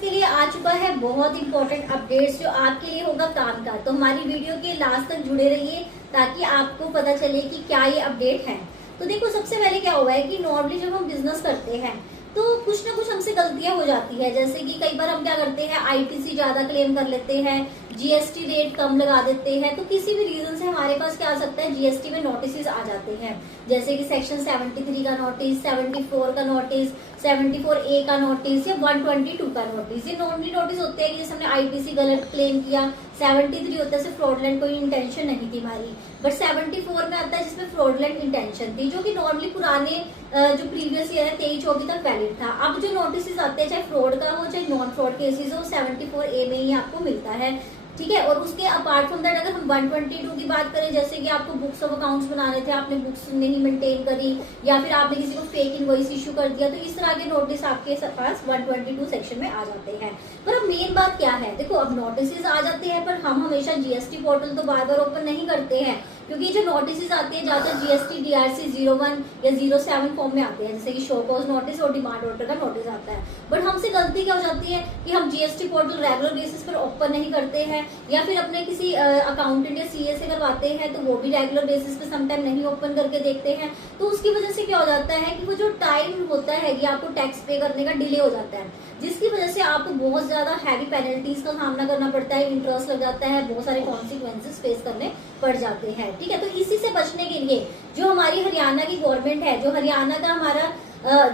के लिए आ चुका है बहुत इंपॉर्टेंट अपडेट्स जो आपके लिए होगा काम का। तो हमारी वीडियो के लास्ट तक जुड़े रहिए ताकि आपको पता चले कि क्या ये अपडेट है। तो देखो, सबसे पहले क्या हुआ है कि नॉर्मली जब हम बिजनेस करते हैं तो कुछ ना कुछ हमसे गलतियां हो जाती है। जैसे कि कई बार हम क्या करते हैं, आईटीसी ज्यादा क्लेम कर लेते हैं, जीएसटी रेट कम लगा देते हैं। तो किसी भी रीजन से हमारे पास क्या आ सकता है, जीएसटी में नोटिस आ जाते हैं। जैसे कि सेक्शन 73 का नोटिस, 74 का नोटिस, 74A का नोटिस या 122 का नोटिस। ये नॉर्मली नोटिस होते हैं कि जैसे हमने आईटीसी गलत क्लेम किया। 73 होता है फ्रॉडलेंट कोई इंटेंशन नहीं थी हमारी, बट 74 में आता है जिसमें फ्रॉडलेंट इंटेंशन थी, जो कि नॉर्मली पुराने जो प्रीवियस ईयर है 23-24 तक वैलिड था। अब जो नोटिस आते हैं, चाहे फ्रॉड का हो चाहे नॉन फ्रॉड केसेस हो, 74A में ही आपको मिलता है। ठीक है। और उसके अपार्ट फ्रॉम दैट अगर हम 122 की बात करें, जैसे कि आपको बुक्स ऑफ अकाउंट्स बनाने थे, आपने बुक्स नहीं मेंटेन करी या फिर आपने किसी को फेक इनवॉइस इशू कर दिया, तो इस तरह के नोटिस आपके पास 122 सेक्शन में आ जाते हैं। पर अब मेन बात क्या है, देखो अब नोटिस आ जाते हैं पर हम हमेशा जीएसटी पोर्टल तो बार बार ओपन नहीं करते हैं, क्योंकि जो नोटिस आते हैं ज्यादातर जीएसटी DRC 01 या 07 फॉर्म में आते हैं, जैसे कि शो कॉज नोटिस और डिमांड ऑर्डर का नोटिस आता है। बट हमसे गलती क्या हो जाती है कि हम जीएसटी पोर्टल रेगुलर बेसिस पर ओपन नहीं करते हैं, या फिर अपने किसी अकाउंटेंट या सीए से करवाते हैं तो वो भी रेगुलर बेसिस पे समटाइम नहीं ओपन करके देखते हैं। तो उसकी वजह से क्या हो जाता है कि वो जो टाइम होता है कि आपको टैक्स पे करने का डिले हो जाता है, जिसकी वजह से आपको बहुत ज्यादा हैवी पेनल्टीज का सामना करना पड़ता है, इंटरेस्ट लग जाता है, बहुत सारे कॉन्सिक्वेंसेस फेस करने पड़ जाते हैं। ठीक है। तो इसी से बचने के लिए जो हमारी हरियाणा की गवर्नमेंट है, जो हरियाणा का हमारा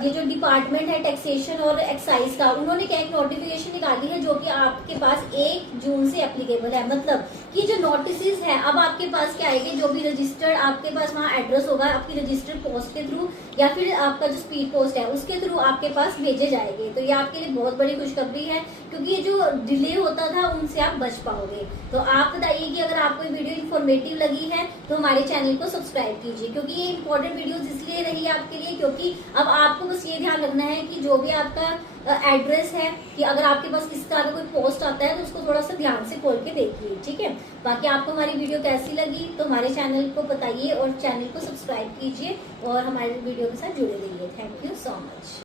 ये जो डिपार्टमेंट है टैक्सेशन और एक्साइज का, उन्होंने क्या एक नोटिफिकेशन निकाली है जो कि आपके पास 1 जून से एप्लीकेबल है। मतलब कि जो नोटिस है अब आपके पास क्या आएंगे, जो भी रजिस्टर्ड आपके पास वहाँ एड्रेस होगा, आपकी रजिस्टर्ड पोस्ट के थ्रू या फिर आपका जो स्पीड पोस्ट है उसके थ्रू आपके पास भेजे जाएंगे। तो ये आपके लिए बहुत बड़ी खुशखबरी है, क्योंकि ये जो डिले होता था उनसे आप बच पाओगे। तो आप बताइए कि अगर आपको ये वीडियो इन्फॉर्मेटिव लगी है तो हमारे चैनल को सब्सक्राइब कीजिए, क्योंकि ये इंपॉर्टेंट वीडियो इसलिए रही है आपके लिए, क्योंकि अब आपको बस ये ध्यान रखना है कि जो भी आपका एड्रेस है, कि अगर आपके पास किस तरह का कोई पोस्ट आता है तो उसको थोड़ा सा ध्यान से खोल के देखिए। ठीक है। बाकी आपको हमारी वीडियो कैसी लगी तो हमारे चैनल को बताइए और चैनल को सब्सक्राइब कीजिए और हमारे वीडियो के साथ जुड़े रहिए। Thank you so much.